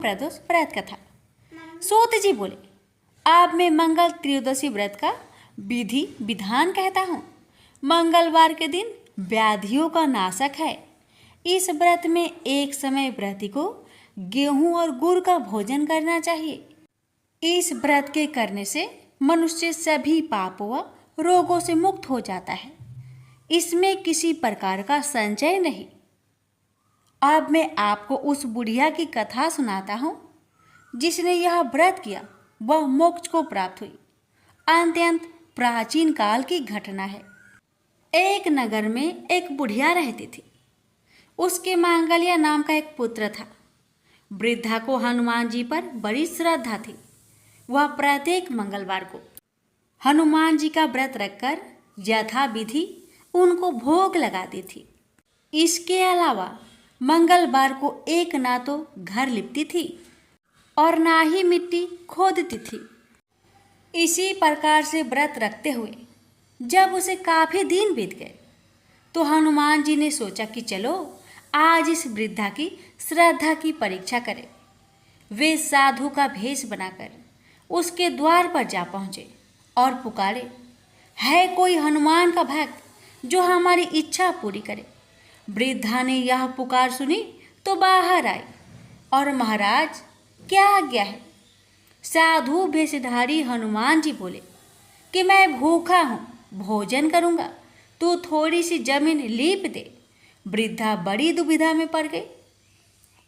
प्रदोष व्रत कथा। सूत जी बोले, अब मैं मंगल त्रयोदशी व्रत का विधि विधान कहता हूँ। मंगलवार के दिन व्याधियों का नाशक है। इस व्रत में एक समय व्रती को गेहूं और गुड़ का भोजन करना चाहिए। इस व्रत के करने से मनुष्य सभी पापों व रोगों से मुक्त हो जाता है। इसमें किसी प्रकार का संचय नहीं। अब मैं आपको उस बुढ़िया की कथा सुनाता हूँ जिसने यह व्रत किया, वह मोक्ष को प्राप्त हुई। अत्यंत प्राचीन काल की घटना है। एक नगर में एक बुढ़िया रहती थी। उसके मांगल्य नाम का एक पुत्र था। वृद्धा को हनुमान जी पर बड़ी श्रद्धा थी। वह प्रत्येक मंगलवार को हनुमान जी का व्रत रखकर यथा विधि उनको भोग लगाती थी। इसके अलावा मंगलवार को एक ना तो घर लिपती थी और ना ही मिट्टी खोदती थी। इसी प्रकार से व्रत रखते हुए जब उसे काफी दिन बीत गए तो हनुमान जी ने सोचा कि चलो आज इस वृद्धा की श्रद्धा की परीक्षा करें। वे साधु का भेष बनाकर उसके द्वार पर जा पहुंचे और पुकारे, है कोई हनुमान का भक्त जो हमारी इच्छा पूरी करे। वृद्धा ने यह पुकार सुनी तो बाहर आई और महाराज क्या आज्ञा है। साधु भेषधारी हनुमान जी बोले कि मैं भूखा हूँ, भोजन करूँगा, तू थोड़ी सी जमीन लीप दे। वृद्धा बड़ी दुविधा में पड़ गई।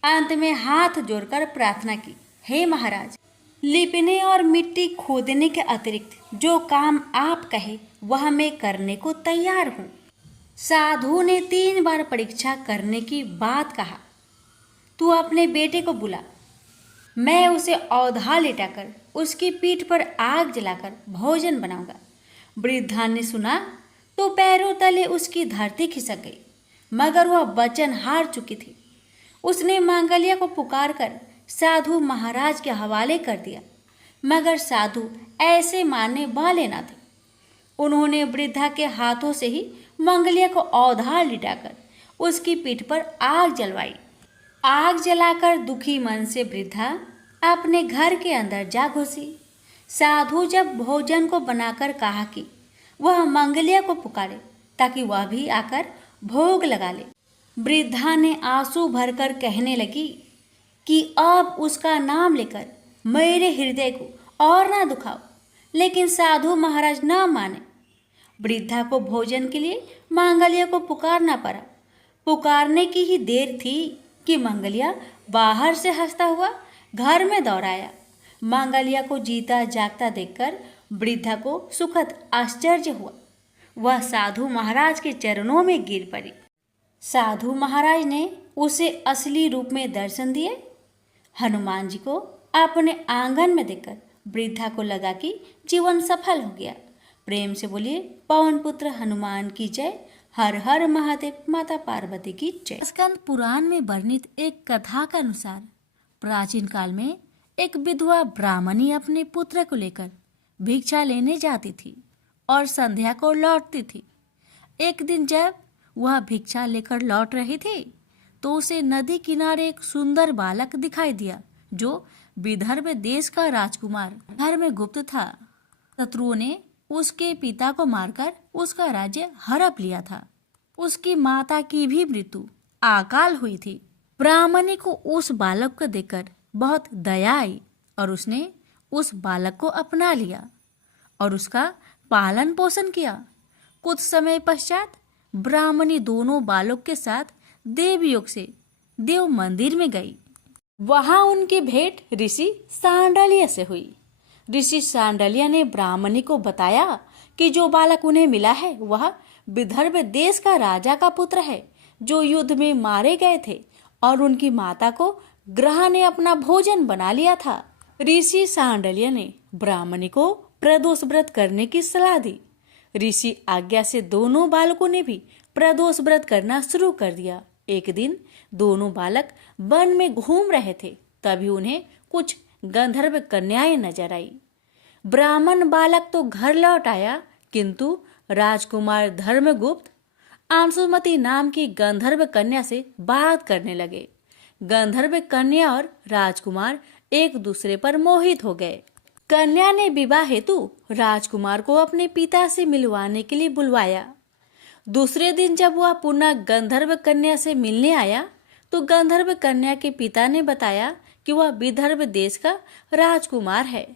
अंत में हाथ जोड़कर प्रार्थना की, हे महाराज, लीपने और मिट्टी खोदने के अतिरिक्त जो काम आप कहे वह मैं करने को तैयार हूँ। साधु ने 3 बार परीक्षा करने की बात कहा, तू अपने बेटे को बुला, मैं उसे औधा लेटाकर उसकी पीठ पर आग जलाकर भोजन बनाऊंगा। वृद्धा ने सुना तो पैरों तले उसकी धरती खिसक गई, मगर वह वचन हार चुकी थी। उसने मांगल्य को पुकारकर साधु महाराज के हवाले कर दिया, मगर साधु ऐसे मानने वाले न थे। उन्होंने वृद्धा के हाथों से ही मंगल्य को औधार लिटाकर उसकी पीठ पर आग जलवाई। आग जलाकर दुखी मन से वृद्धा अपने घर के अंदर जा घुसी। साधु जब भोजन को बनाकर कहा कि वह मंगल्य को पुकारे ताकि वह भी आकर भोग लगा ले, वृद्धा ने आंसू भरकर कहने लगी कि अब उसका नाम लेकर मेरे हृदय को और ना दुखाओ। लेकिन साधु महाराज न माने। वृद्धा को भोजन के लिए मांगल्य को पुकारना पड़ा। पुकारने की ही देर थी कि मंगल्य बाहर से हंसता हुआ घर में दौड़ आया। मांगल्य को जीता जागता देखकर वृद्धा को सुखद आश्चर्य हुआ। वह साधु महाराज के चरणों में गिर पड़ी। साधु महाराज ने उसे असली रूप में दर्शन दिए। हनुमान जी को अपने आंगन में देखकर वृद्धा को लगा कि जीवन सफल हो गया। प्रेम से बोलिए, पवन पुत्र हनुमान की जय। हर हर महादेव, माता पार्वती की जय। स्कंद पुराण में वर्णित एक कथा के अनुसार प्राचीन काल में एक विधवा ब्राह्मणी अपने पुत्र को लेकर भिक्षा लेने जाती थी और संध्या को लौटती थी। एक दिन जब वह भिक्षा लेकर लौट रही थी तो उसे नदी किनारे एक सुंदर बालक दिखाई दिया जो विदर्भ देश का राजकुमार घर में गुप्त था। शत्रुओं ने उसके पिता को मारकर उसका राज्य हड़प लिया था। उसकी माता की भी मृत्यु अकाल हुई थी। ब्राह्मणी को उस बालक को देखकर बहुत दया आई और उसने उस बालक को अपना लिया और उसका पालन पोषण किया। कुछ समय पश्चात ब्राह्मणी दोनों बालक के साथ देवयोग से देव मंदिर में गई। वहां उनकी भेंट ऋषि सांडल्य से हुई। ऋषि सांडल्य ने ब्राह्मणी को बताया कि जो बालक उन्हें मिला है वह विदर्भ देश का राजा का पुत्र है जो युद्ध में मारे गए थे और उनकी माता को ग्रह ने अपना भोजन बना लिया था। ऋषि सांडल्य ने ब्राह्मणी को प्रदोष व्रत करने की सलाह दी। ऋषि आज्ञा से दोनों बालकों ने भी प्रदोष व्रत करना शुरू कर दिया। एक दिन दोनों बालक वन में घूम रहे थे, तभी उन्हें कुछ गंधर्व कन्याएं नजर आई। ब्राह्मण बालक तो घर लौट आया, किंतु राजकुमार धर्मगुप्त अंशुमति नाम की गंधर्व कन्या से बात करने लगे। गंधर्व कन्या और राजकुमार एक दूसरे पर मोहित हो गए। कन्या ने विवाह हेतु राजकुमार को अपने पिता से मिलवाने के लिए बुलवाया। दूसरे दिन जब वह पुनः गंधर्व कन्या से मिलने आया तो गंधर्व कन्या के पिता ने बताया कि वह विदर्भ देश का राजकुमार है।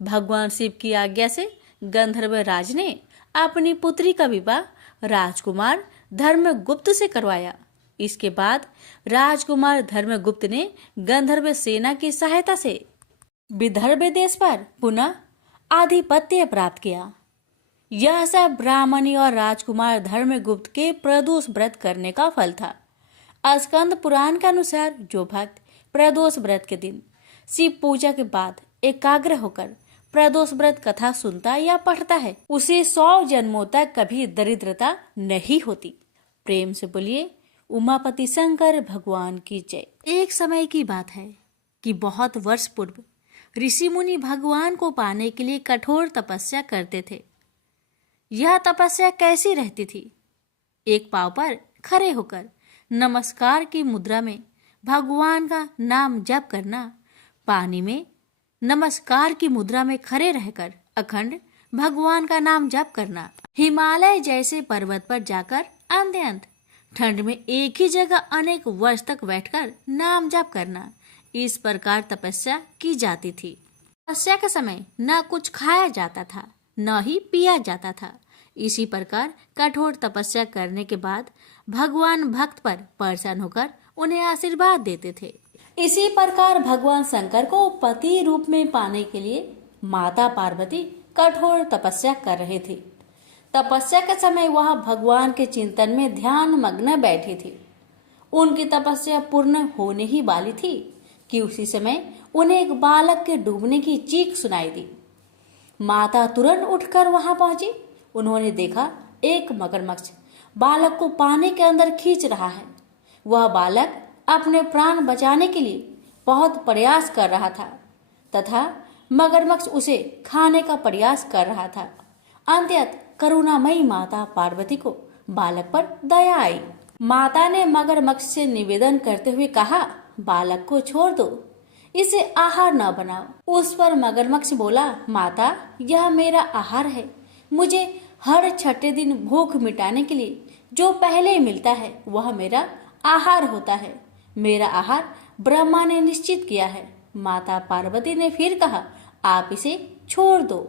भगवान शिव की आज्ञा से गंधर्व राज ने अपनी पुत्री का विवाह राजकुमार धर्मगुप्त से करवाया। इसके बाद राजकुमार धर्मगुप्त ने गंधर्व सेना की सहायता से विदर्भ देश पर पुनः आधिपत्य प्राप्त किया। यह सब ब्राह्मणी और राजकुमार धर्मगुप्त के प्रदोष व्रत करने का फल था। स्कंद पुराण के अनुसार जो भक्त प्रदोष व्रत के दिन शिव पूजा के बाद एकाग्र होकर प्रदोष व्रत कथा सुनता या पढ़ता है उसे 100 जन्मों तक कभी दरिद्रता नहीं होती। प्रेम से बोलिए उमापति शंकर भगवान की जय। एक समय की बात है कि बहुत वर्ष पूर्व ऋषि मुनि भगवान को पाने के लिए कठोर तपस्या करते थे। यह तपस्या कैसी रहती थी? एक पांव पर खड़े होकर नमस्कार की मुद्रा में भगवान का नाम जप करना, पानी में नमस्कार की मुद्रा में खड़े रहकर अखंड भगवान का नाम जप करना, हिमालय जैसे पर्वत पर जाकर अंत ठंड में एक ही जगह अनेक वर्ष तक बैठकर नाम जप करना, इस प्रकार तपस्या की जाती थी। तपस्या के समय न कुछ खाया जाता था न ही पिया जाता था। इसी प्रकार कठोर तपस्या करने के बाद भगवान भक्त पर प्रसन्न होकर उन्हें आशीर्वाद देते थे। इसी प्रकार भगवान शंकर को पति रूप में पाने के लिए माता पार्वती कठोर तपस्या कर रहे थे। तपस्या के समय वह भगवान के चिंतन में ध्यान मग्न बैठी थी। उनकी तपस्या पूर्ण होने ही वाली थी कि उसी समय उन्हें एक बालक के डूबने की चीख सुनाई दी। माता तुरंत उठकर वहां पहुंची। उन्होंने देखा एक मगरमच्छ बालक को पानी के अंदर खींच रहा है। वह बालक अपने प्राण बचाने के लिए बहुत प्रयास कर रहा था तथा मगरमच्छ उसे खाने का प्रयास कर रहा था। अंततः करुणामयी माता पार्वती को बालक पर दया आई। माता ने मगरमच्छ से निवेदन करते हुए कहा, बालक को छोड़ दो, इसे आहार न बनाओ। उस पर मगरमच्छ बोला, माता यह मेरा आहार है। मुझे हर छठे दिन भूख मिटाने के लिए जो पहले मिलता है वह मेरा आहार होता है। मेरा आहार ब्रह्मा ने निश्चित किया है। माता पार्वती ने फिर कहा, आप इसे छोड़ दो,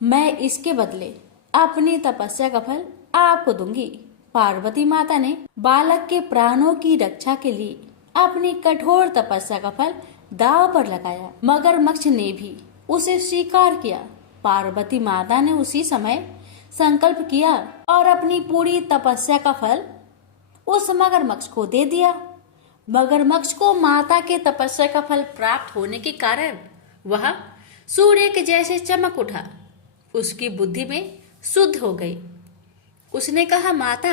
मैं इसके बदले अपनी तपस्या का फल आपको दूंगी। पार्वती माता ने बालक के प्राणों की रक्षा के लिए अपनी कठोर तपस्या का फल दांव पर लगाया। मगरमच्छ ने भी उसे स्वीकार किया। पार्वती माता ने उसी समय संकल्प किया और अपनी पूरी तपस्या का फल उस मगरमच्छ को दे दिया। मगरमच्छ को माता के तपस्या का फल प्राप्त होने के कारण वह सूर्य के जैसे चमक उठा। उसकी बुद्धि में शुद्ध हो गई। उसने कहा, माता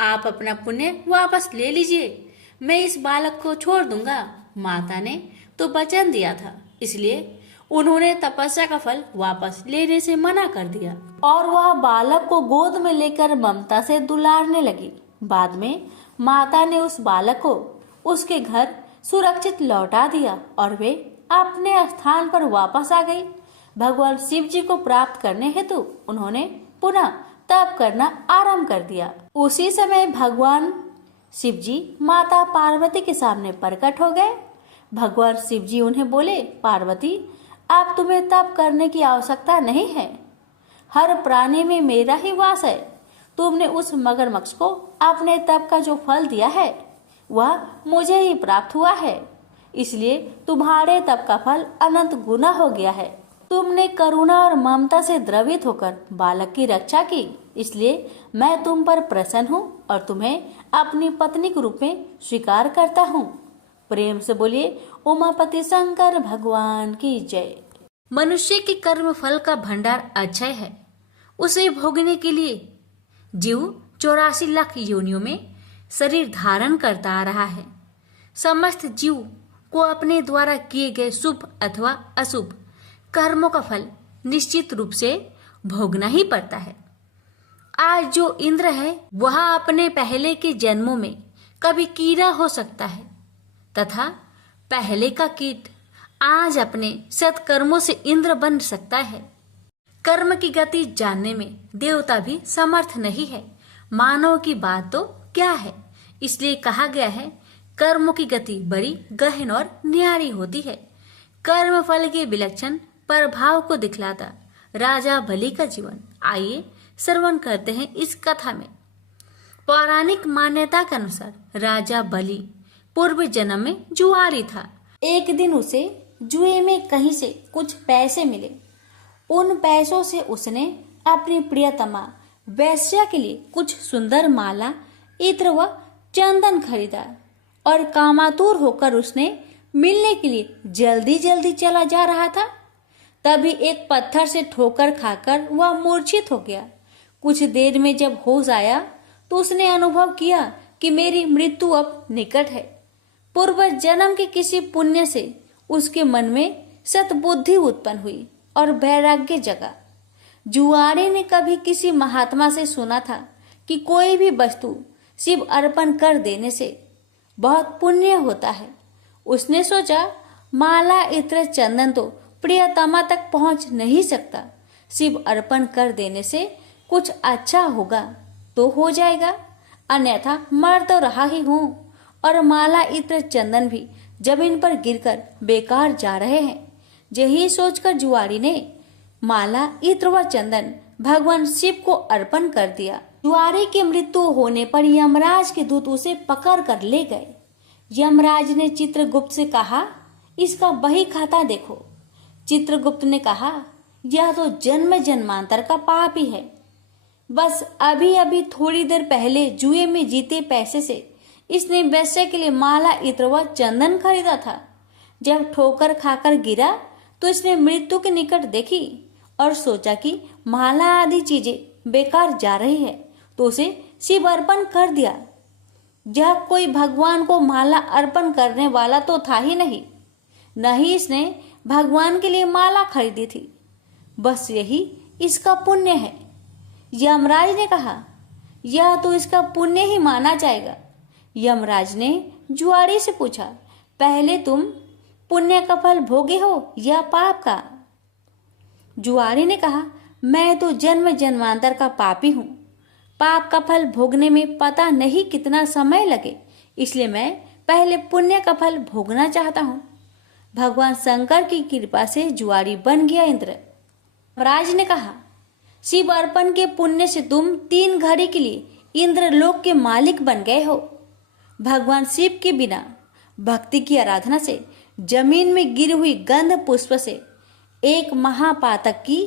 आप अपना पुण्य वापस ले लीजिए, मैं इस बालक को छोड़ दूंगा। माता ने तो वचन दिया था, इसलिए उन्होंने तपस्या का फल वापस लेने से मना कर दिया और वह बालक को गोद में लेकर ममता से दुलारने लगी। बाद में माता ने उस बालक को उसके घर सुरक्षित लौटा दिया और वे अपने स्थान पर वापस आ गई। भगवान शिव जी को प्राप्त करने हेतु उन्होंने पुनः तप करना आरंभ कर दिया। उसी समय भगवान शिव जी माता पार्वती के सामने प्रकट हो गए। भगवान शिव जी उन्हें बोले, पार्वती अब तुम्हें तप करने की आवश्यकता नहीं है। हर प्राणी में मेरा ही वास है। तुमने उस मगरमच्छ को अपने तप का जो फल दिया है वह मुझे ही प्राप्त हुआ है, इसलिए तुम्हारे तप का फल अनंत गुना हो गया है। तुमने करुणा और ममता से द्रवित होकर बालक की रक्षा की, इसलिए मैं तुम पर प्रसन्न हूँ और तुम्हें अपनी पत्नी के रूप में स्वीकार करता हूँ। प्रेम से बोलिए उमापति शंकर भगवान की जय। मनुष्य के कर्म फल का भंडार अक्षय है। उसे भोगने के लिए जीव 84 लाख योनियों में शरीर धारण करता आ रहा है। समस्त जीव को अपने द्वारा किए गए शुभ अथवा अशुभ कर्मों का फल निश्चित रूप से भोगना ही पड़ता है। आज जो इंद्र है वह अपने पहले के जन्मों में कभी कीड़ा हो सकता है, तथा पहले का कीट आज अपने सत्कर्मों से इंद्र बन सकता है। कर्म की गति जानने में देवता भी समर्थ नहीं है, मानव की बात तो क्या है। इसलिए कहा गया है, कर्मों की गति बड़ी गहन और न्यारी होती है। कर्म फल के विलक्षण प्रभाव को दिखलाता राजा बलि का जीवन। आइए श्रवण करते हैं इस कथा में। पौराणिक मान्यता के अनुसार राजा बलि पूर्व जन्म में जुआरी था। एक दिन उसे जुए में कहीं से कुछ पैसे मिले। उन पैसों से उसने अपनी प्रियतमा वेश्या के लिए कुछ सुंदर माला, इत्र व चंदन खरीदा और कामातुर होकर उसने मिलने के लिए जल्दी जल्दी चला जा रहा था। तभी एक पत्थर से ठोकर खाकर वह मूर्छित हो गया। कुछ देर में जब होश आया तो उसने अनुभव किया कि मेरी मृत्यु अब निकट है। पूर्व जन्म के किसी पुण्य से उसके मन में सतबुद्धि उत्पन्न हुई और वैराग्य जगा। जुआरी ने कभी किसी महात्मा से सुना था कि कोई भी वस्तु शिव अर्पण कर देने से बहुत पुण्य होता है। उसने सोचा, माला, इत्र, चंदन तो प्रियतमा तक पहुंच नहीं सकता, शिव अर्पण कर देने से कुछ अच्छा होगा तो हो जाएगा, अन्यथा मर तो रहा ही हूं और माला, इत्र, चंदन भी जमीन पर गिरकर बेकार जा रहे हैं। यही सोचकर जुआरी ने माला, इत्र व चंदन भगवान शिव को अर्पण कर दिया। जुआरी की मृत्यु होने पर यमराज के दूत उसे पकड़ कर ले गए। यमराज ने चित्रगुप्त से कहा, इसका बही खाता देखो। चित्रगुप्त ने कहा, यह तो जन्म जन्मांतर का पाप ही है। बस अभी अभी थोड़ी देर पहले जुए में जीते पैसे से इसने वैश्य के लिए माला, इत्र व चंदन खरीदा था। जब ठोकर खाकर गिरा तो इसने मृत्यु के निकट देखी और सोचा कि माला आदि चीजें बेकार जा रही है, तो उसे शिव अर्पण कर दिया। यह कोई भगवान को माला अर्पण करने वाला तो था ही नहीं, न ही इसने भगवान के लिए माला खरीदी थी। बस यही इसका पुण्य है। यमराज ने कहा, यह तो इसका पुण्य ही माना जाएगा। यमराज ने जुआरी से पूछा, पहले तुम पुण्य का फल भोगे हो या पाप का? जुआरी ने कहा, मैं तो जन्म जन्मांतर का पापी हूँ। पाप का फल भोगने में पता नहीं कितना समय लगे, इसलिए मैं पहले पुण्य का फल भोगना चाहता हूँ। भगवान शंकर की कृपा से जुआरी बन गया इंद्र। राज ने कहा, शिव अर्पण के पुण्य से तुम 3 घड़ी के लिए इंद्र लोक के मालिक बन गए हो। भगवान शिव के बिना भक्ति की आराधना से जमीन में गिरी हुई गंध पुष्प से एक महापातक की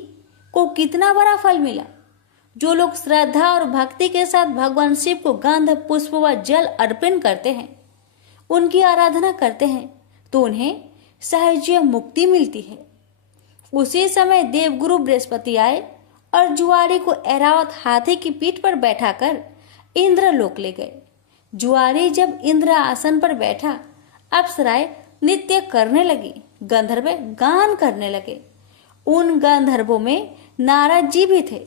को कितना बड़ा फल मिला। जो लोग श्रद्धा और भक्ति के साथ भगवान शिव को गंध, पुष्प व जल अर्पण करते हैं, उनकी आराधना करते हैं, तो उन्हें सहज मुक्ति मिलती है। उसी समय देवगुरु बृहस्पति आए और जुआरी को ऐरावत हाथी की पीठ पर बैठाकर इंद्र लोक ले गए। जुआरी जब इंद्र आसन पर बैठा, अप्सराएं नृत्य करने लगी, गंधर्व गान करने लगे। उन गंधर्वों में नारद जी भी थे।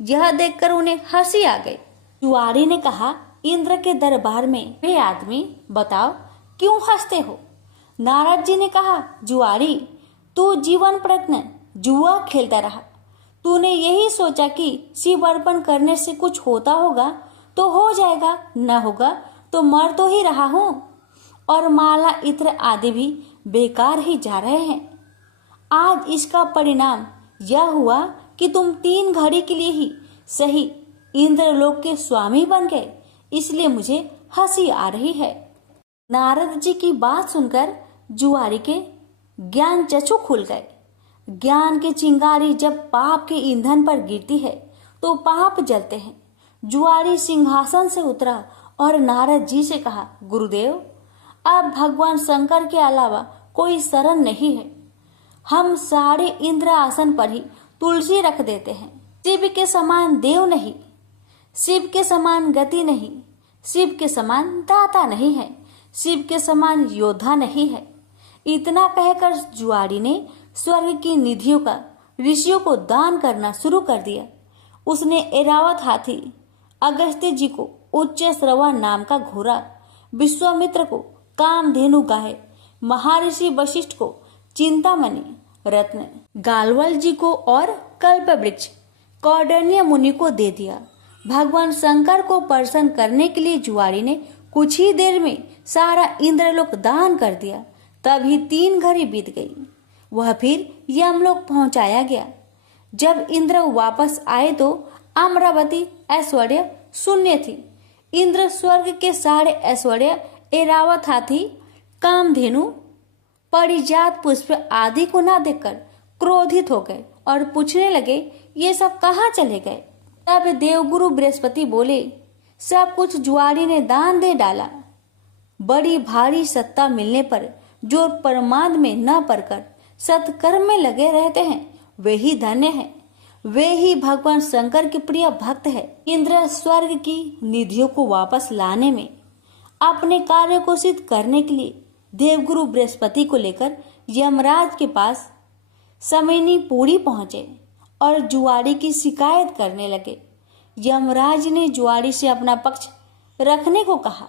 यह देखकर उन्हें हंसी आ गई। जुआरी ने कहा, इंद्र के दरबार में वे आदमी, बताओ क्यों हंसते हो? नारद जी ने कहा, जुआरी, तू जीवन प्रयत्न जुआ खेलता रहा। तूने यही सोचा कि शिव अर्पण करने से कुछ होता होगा तो हो जाएगा, न होगा तो मर तो ही रहा हूँ, और माला, इत्र आदि भी बेकार ही जा रहे हैं। आज इसका परिणाम यह हुआ कि तुम 3 घड़ी के लिए ही सही इंद्रलोक के स्वामी बन गए, इसलिए मुझे हंसी आ रही है। नारद जी की बात सुनकर जुआरी के ज्ञान चक्षु खुल गए। ज्ञान की चिंगारी जब पाप के ईंधन पर गिरती है तो पाप जलते हैं। जुआरी सिंहासन से उतरा और नारद जी से कहा, गुरुदेव, अब भगवान शंकर के अलावा कोई शरण नहीं है। हम सारे इंद्र आसन पर ही तुलसी रख देते हैं। शिव के समान देव नहीं, शिव के समान गति नहीं, शिव के समान दाता नहीं है, शिव के समान योद्धा नहीं है। इतना कहकर जुआरी ने स्वर्ग की निधियों का ऋषियों को दान करना शुरू कर दिया। उसने ऐरावत हाथी, अगस्त्य जी को उच्च श्रवा नाम का घोड़ा, विश्वामित्र को कामधेनु गाय, महर्षि वशिष्ठ को चिंतामणि रत्न, गालवल जी को और कल्प वृक्ष कौंडिन्य मुनि को दे दिया। भगवान शंकर को प्रसन्न करने के लिए जुआरी ने कुछ ही देर में सारा इंद्रलोक दान कर दिया। तभी 3 घड़ी बीत गई। वह फिर यमलोक पहुंचाया गया। जब इंद्र वापस आए तो अमरावती ऐश्वर्य शून्य थी। इंद्र स्वर्ग के सारे ऐश्वर्य, ऐरावत हाथी, कामधेनु, परिजात पुष्प आदि को न देखकर क्रोधित हो गए और पूछने लगे, ये सब कहाँ चले गए? तब देवगुरु बृहस्पति बोले, सब कुछ जुआरी ने दान दे डाला। बड़ी भारी सत्ता मिलने पर जो परमार्थ में न पड़कर सत्कर्म में लगे रहते हैं वे ही धन्य हैं। वे ही भगवान शंकर के प्रिय भक्त है। इंद्र स्वर्ग की निधियों को वापस लाने में अपने कार्य को सिद्ध करने के लिए देवगुरु बृहस्पति को लेकर यमराज के पास समयनी पूरी पहुंचे और जुआरी की शिकायत करने लगे। यमराज ने जुआरी से अपना पक्ष रखने को कहा।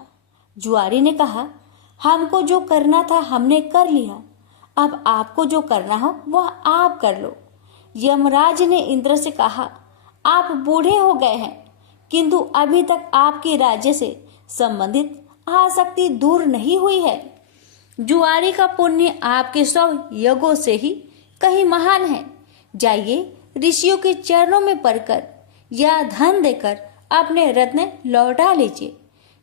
जुआरी ने कहा, हमको जो करना था हमने कर लिया, अब आपको जो करना हो वह आप कर लो। यमराज ने इंद्र से कहा, आप बूढ़े हो गए हैं किंतु अभी तक आपके राज्य से संबंधित आसक्ति दूर नहीं हुई है। जुआरी का पुण्य आपके 100 यज्ञों से ही कहीं महान है। जाइए ऋषियों के चरणों में पड़कर या धन देकर अपने रत्न लौटा लीजिए।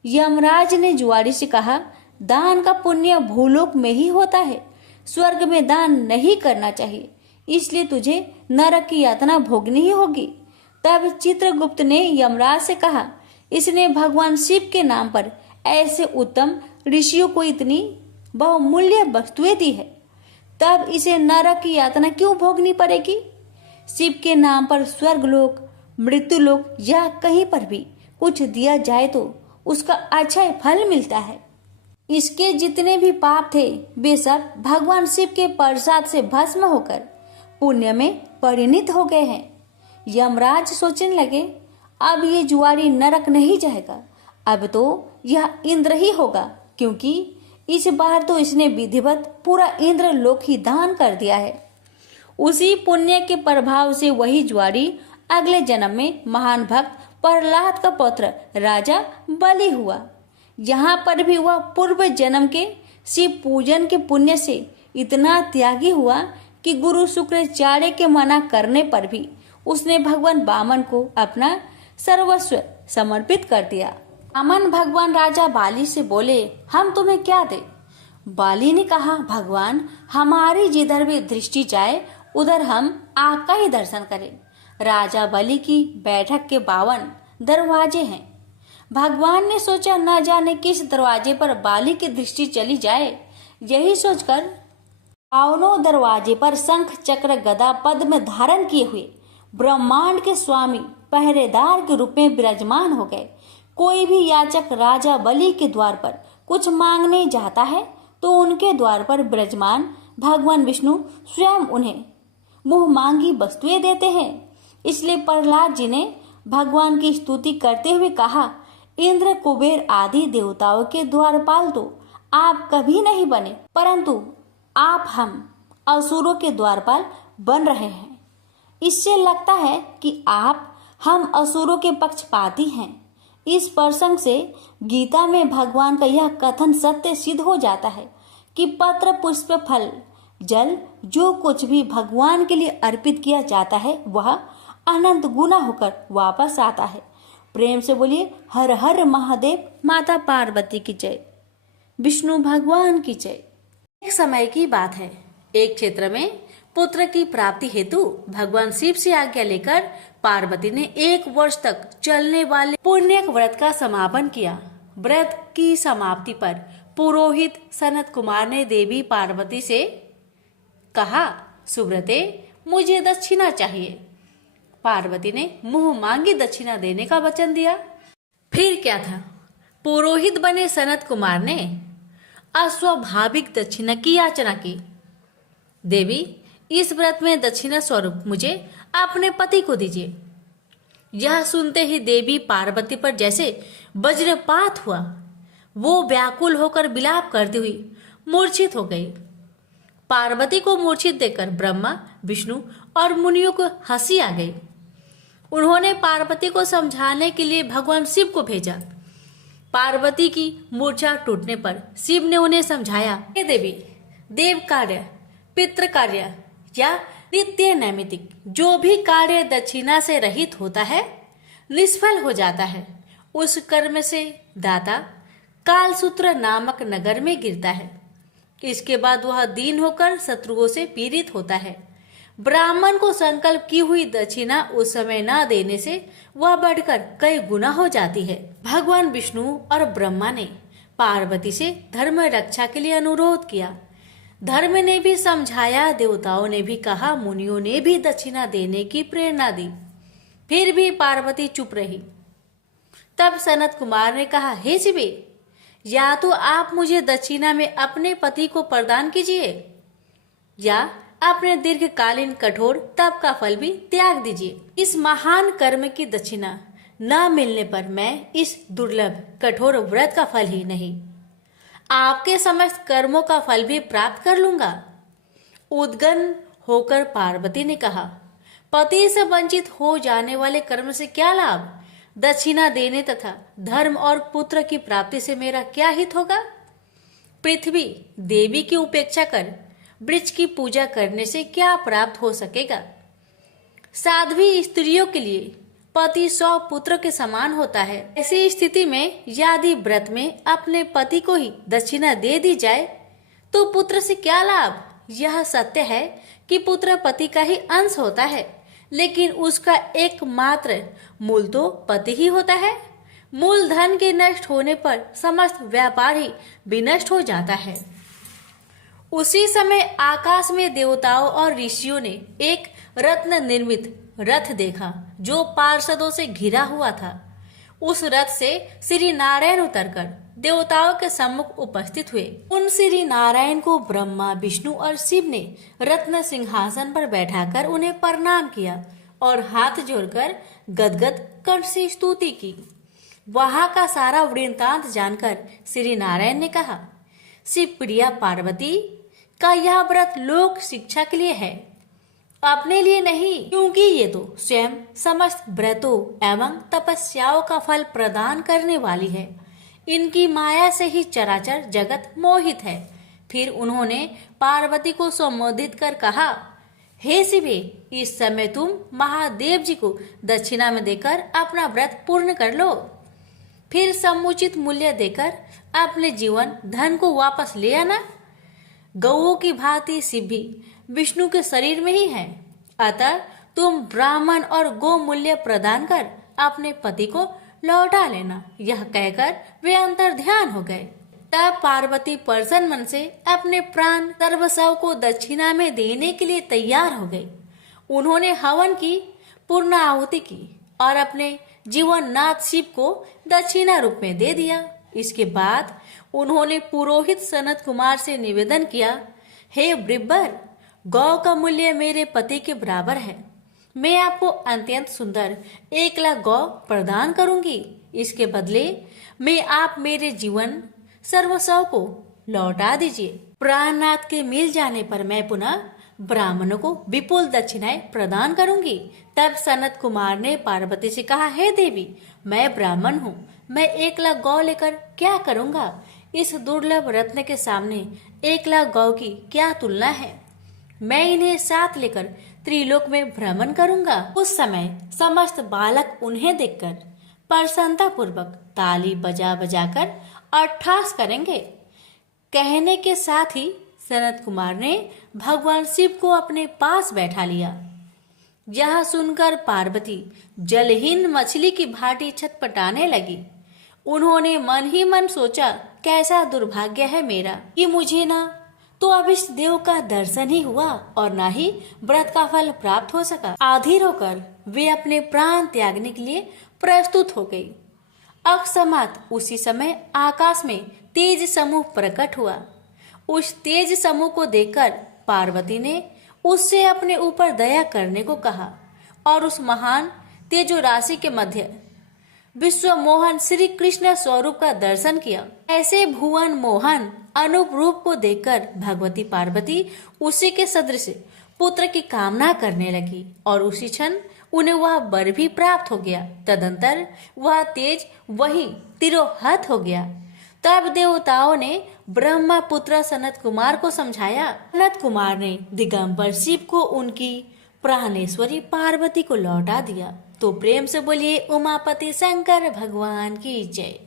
यमराज ने जुआरी से कहा, दान का पुण्य भूलोक में ही होता है, स्वर्ग में दान नहीं करना चाहिए, इसलिए तुझे नरक की यातना भोगनी ही होगी। तब चित्रगुप्त ने यमराज से कहा, इसने भगवान शिव के नाम पर ऐसे उत्तम ऋषियों को इतनी बहुमूल्य वस्तुएं दी है, तब इसे नरक की यातना क्यों भोगनी पड़ेगी? शिव के नाम पर स्वर्गलोक, मृत्युलोक या कहीं पर भी कुछ दिया जाए तो उसका अच्छा फल मिलता है। इसके जितने भी पाप थे वे सब भगवान शिव के प्रसाद से भस्म होकर पुण्य में परिणित हो गए हैं। यमराज सोचने लगे, अब ये जुआरी नरक नहीं जाएगा, अब तो यह इंद्र ही होगा, क्योंकि इस बार तो इसने विधिवत पूरा इंद्र लोक ही दान कर दिया है। उसी पुण्य के प्रभाव से वही जुआरी अगले जन्म में महान भक्त प्रहलाद का पुत्र राजा बलि हुआ। यहाँ पर भी वह पूर्व जन्म के शिव पूजन के पुण्य से इतना त्यागी हुआ कि गुरु शुक्राचार्य के मना करने पर भी उसने भगवान वामन को अपना सर्वस्व समर्पित कर दिया। वामन भगवान राजा बाली से बोले, हम तुम्हें क्या दे? बाली ने कहा, भगवान हमारी जिधर भी दृष्टि जाए उधर हम आपका ही दर्शन करें। राजा बलि की बैठक के 52 दरवाजे हैं। भगवान ने सोचा न जाने किस दरवाजे पर बाली की दृष्टि चली जाए। यही सोचकर 52 दरवाजे पर शंख चक्र गदा पद्म धारण किए हुए ब्रह्मांड के स्वामी पहरेदार के रूप में विराजमान हो गए। कोई भी याचक राजा बलि के द्वार पर कुछ मांगने जाता है तो उनके द्वार पर विराजमान भगवान विष्णु स्वयं उन्हें मुंह मांगी वस्तुएं देते हैं। इसलिए प्रहलाद जी ने भगवान की स्तुति करते हुए कहा, इंद्र कुबेर आदि देवताओं के द्वारपाल तो आप कभी नहीं बने, परंतु आप हम असुरों के द्वारपाल बन रहे हैं। इससे लगता है कि आप हम असुरों के पक्षपाती हैं। इस प्रसंग से गीता में भगवान का यह कथन सत्य सिद्ध हो जाता है कि पत्र पुष्प फल जल जो कुछ भी भगवान के लिए अर्पित किया जाता है वह अनंत गुना होकर वापस आता है। प्रेम से बोलिए हर हर महादेव, माता पार्वती की जय, विष्णु भगवान की जय। एक समय की बात है, एक क्षेत्र में पुत्र की प्राप्ति हेतु भगवान शिव से आज्ञा लेकर पार्वती ने 1 वर्ष तक चलने वाले पुण्य व्रत का समापन किया। व्रत की समाप्ति पर पुरोहित सनत कुमार ने देवी पार्वती से कहा, सुब्रते मुझे दक्षिणा चाहिए। पार्वती ने मुंह मांगी दक्षिणा देने का वचन दिया। फिर क्या था, पुरोहित बने सनत कुमार ने अस्वाभाविक दक्षिणा की याचना की। देवी, इस व्रत में दक्षिणा स्वरूप मुझे अपने पति को दीजिए। यह सुनते ही देवी पार्वती पर जैसे वज्रपात हुआ। वो व्याकुल होकर विलाप करती हुई मूर्छित हो गई। पार्वती को मूर्छित देखकर ब्रह्मा, विष्णु और मुनियों को हंसी आ गई। उन्होंने पार्वती को समझाने के लिए भगवान शिव को भेजा। पार्वती की मूर्छा टूटने पर शिव ने उन्हें समझाया, हे देवी, देव कार्य, पितृ कार्य या नित्य नैमित्तिक जो भी कार्य दक्षिणा से रहित होता है निष्फल हो जाता है। उस कर्म से दाता कालसूत्र नामक नगर में गिरता है। इसके बाद वह दीन होकर शत्रुओं से पीड़ित होता है। ब्राह्मण को संकल्प की हुई दक्षिणा उस समय न देने से वह बढ़कर कई गुना हो जाती है। भगवान विष्णु और ब्रह्मा ने पार्वती से धर्म रक्षा के लिए अनुरोध किया। धर्म ने भी समझाया, देवताओं ने भी कहा, मुनियों ने भी दक्षिणा देने की प्रेरणा दी, फिर भी पार्वती चुप रही। तब सनत कुमार ने कहा, हे शिवे, या तो आप मुझे दक्षिणा में अपने पति को प्रदान कीजिए या अपने दीर्घकालीन कठोर तप का फल भी त्याग दीजिए। इस महान कर्म की दक्षिणा न मिलने पर मैं इस दुर्लभ कठोर व्रत का फल ही नहीं, आपके समस्त कर्मों का फल भी प्राप्त कर लूंगा। उद्गन होकर पार्वती ने कहा, पति से वंचित हो जाने वाले कर्म से क्या लाभ? दक्षिणा देने तथा धर्म और पुत्र की प्राप्ति से मेरा क्या हित होगा? पृथ्वी देवी की उपेक्षा कर वृक्ष की पूजा करने से क्या प्राप्त हो सकेगा? साध्वी स्त्रियों के लिए पति 100 पुत्र के समान होता है। ऐसी स्थिति में यदि व्रत में अपने पति को ही दक्षिणा दे दी जाए तो पुत्र से क्या लाभ? यह सत्य है कि पुत्र पति का ही अंश होता है, लेकिन उसका एकमात्र मूल तो पति ही होता है। मूल धन के नष्ट होने पर समस्त व्यापार ही विनष्ट हो जाता है। उसी समय आकाश में देवताओं और ऋषियों ने एक रत्न निर्मित रथ देखा जो पार्षदों से घिरा हुआ था। उस रथ से श्री नारायण उतरकर देवताओं के सम्मुख उपस्थित हुए। उन श्री नारायण को ब्रह्मा, विष्णु और शिव ने रत्न सिंहासन पर बैठाकर उन्हें प्रणाम किया और हाथ जोड़कर गदगद कंठ से स्तुति की। वहां का सारा वृत्तांत जानकर श्री नारायण ने कहा, शिव प्रिया पार्वती का यह व्रत लोक शिक्षा के लिए है, अपने लिए नहीं, क्योंकि ये तो स्वयं समस्त व्रतों एवं तपस्याओं का फल प्रदान करने वाली है। इनकी माया से ही चराचर जगत मोहित है। फिर उन्होंने पार्वती को संबोधित कर कहा, हे शिवे, इस समय तुम महादेव जी को दक्षिणा में देकर अपना व्रत पूर्ण कर लो। फिर समुचित मूल्य देकर अपने जीवन धन को वापस ले आना। गौओं की भांति शिव भी विष्णु के शरीर में ही है, अतः तुम ब्राह्मण और गो मूल्य प्रदान कर अपने पति को लौटा लेना। यह कहकर वे अंतर ध्यान हो गए। तब पार्वती प्रसन्न मन से अपने प्राण सर्वस्व को दक्षिणा में देने के लिए तैयार हो गई। उन्होंने हवन की पूर्ण आहुति की और अपने जीवन नाथ शिव को दक्षिणा रूप में दे दिया। इसके बाद उन्होंने पुरोहित सनत कुमार से निवेदन किया, हे वृब्बर, गौ का मूल्य मेरे पति के बराबर है। मैं आपको अत्यंत सुंदर 1 लाख गौ प्रदान करूंगी। इसके बदले में आप मेरे जीवन सर्वस्व को लौटा दीजिए। प्राणनाथ के मिल जाने पर मैं पुनः ब्राह्मणों को विपुल दक्षिणाएं प्रदान करूंगी। तब सनत कुमार ने पार्वती से कहा, हे देवी, मैं ब्राह्मण हूँ, मैं 1 लाख गौ लेकर क्या करूंगा? इस दुर्लभ रत्न के सामने 1 लाख गौ की क्या तुलना है? मैं इन्हें साथ लेकर त्रिलोक में भ्रमण करूंगा। उस समय समस्त बालक उन्हें देखकर प्रसन्नता पूर्वक ताली बजा बजाकर अट्ठास करेंगे। कहने के साथ ही सनत कुमार ने भगवान शिव को अपने पास बैठा लिया। यह सुनकर पार्वती जलहीन मछली की भांति छटपटाने लगी। उन्होंने मन ही मन सोचा, कैसा दुर्भाग्य है मेरा कि मुझे ना तो अभिष्ट देव का दर्शन ही हुआ और ना ही व्रत का फल प्राप्त हो सका। आधीर होकर वे अपने प्राण त्यागने के लिए प्रस्तुत हो गई। अकस्मात उसी समय आकाश में तेज समूह प्रकट हुआ। उस तेज समूह को देखकर पार्वती ने उससे अपने ऊपर दया करने को कहा और उस महान तेजो राशि के मध्य विश्व मोहन श्री कृष्ण स्वरूप का दर्शन किया। ऐसे भुवन मोहन अनूप रूप को देखकर भगवती पार्वती उसी के सदृश पुत्र की कामना करने लगी और उसी क्षण उन्हें वह वर भी प्राप्त हो गया। तदंतर वह तेज वही तिरोहत हो गया। तब देवताओं ने ब्रह्मा पुत्र सनत कुमार को समझाया। सनत कुमार ने दिगंबर शिव को उनकी प्राणेश्वरी पार्वती को लौटा दिया। तो प्रेम से बोलिए उमापति शंकर भगवान की जय।